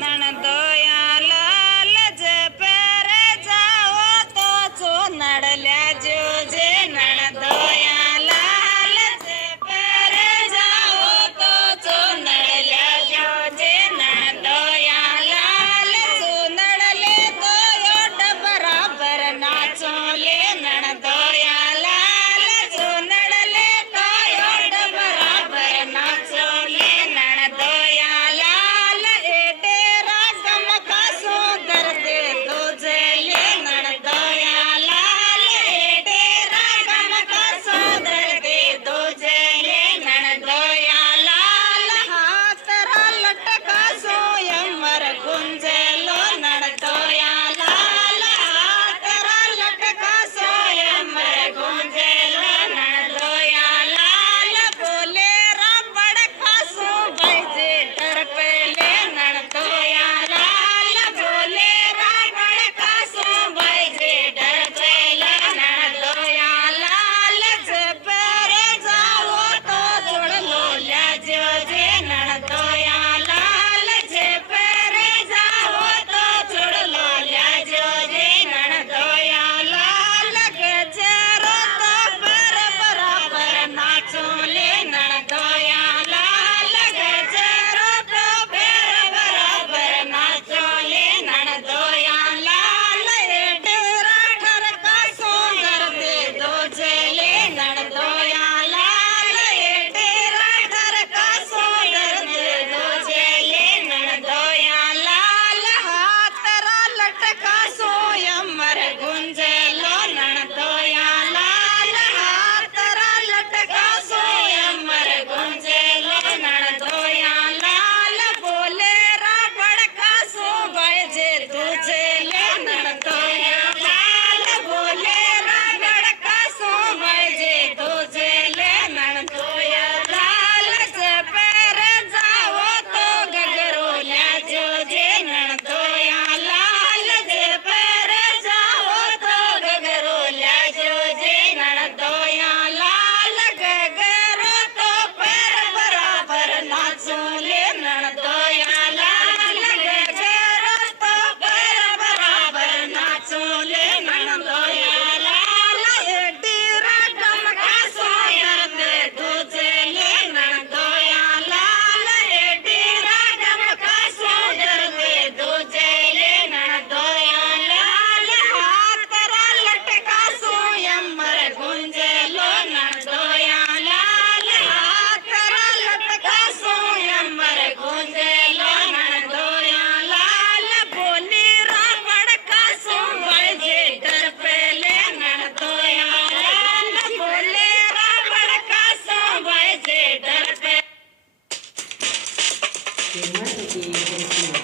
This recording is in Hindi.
नणदोया लाल जे पेरे जाओ तो चो नडल्या जोजे नणदोया लाल जे पेरे जाओ तो चो नडल्या जोजे नणदोया लाल चो नडले तो योट बराबर नाचोले नणदोया लाल चो नडले तो योट बराबर नाचोले नणदोया लाल एटेरा गमका सुंदर दे तुझले नणदोया लाल एटेरा गमका सुंदर दे तुझले नणदोया लाल हातरा लटका सोयमर गुंजलो नणदोया लाल हातरा लटका सोयमर गुंजलो नणदोया लाल बोले रा बड़का सो बैजे डर पेले नणदोया लाल बोले रा बड़का सो बैजे डर पेले नणदोया लाल जे पेरे जाओ तो जुड़ लो ल्या जोजे नणदोया लाल जे पेरे जाओ तो जुड़ लो ल्या जोजे नणदोया लाल गजरो तो पर बराबर नाचोले नणदोया लाल गजरो तो पर बराबर नाचोले नणदोया लाल एटेरा ठरका सुंदर दे दो जेले नणदोया लाल एटेरा ठरका सुंदर दे दो जेले नणदोया लाल हातरा लटका सोयमर गुंजलो नणदोया लाल हातरा लटका सोयमर गुंजलो नणदोया लाल बोले रा बड़का सो बैजे तुझले नणदोया लाल बोले रा बड़का सो बैजे तुझले नणदोया लाल जे पेरे जाओ तो गगरोल्या जोजे नणदोया लाल जे पेरे जाओ तो गगरोल्या जोजे नणदोया लाल गगरो तो पर बराबर नाचोले नणदोया लाल गगरो तो पर बराबर नाचोले नणदोया लाल एटीरा गमका सोयर दे तुझले नणदोया लाल एटीरा गमका सोयर दे तुझले नणदोया लाल हातरा लटका सोयमर गुंजलो नणदोया लाल हातरा लटका सोयमर गुंजलो नणदोया लाल बोली रा बड़का सो बैजे डर पेले नणदोया लाल बोले रा बड़का सो बैजे डर पे तेव्हा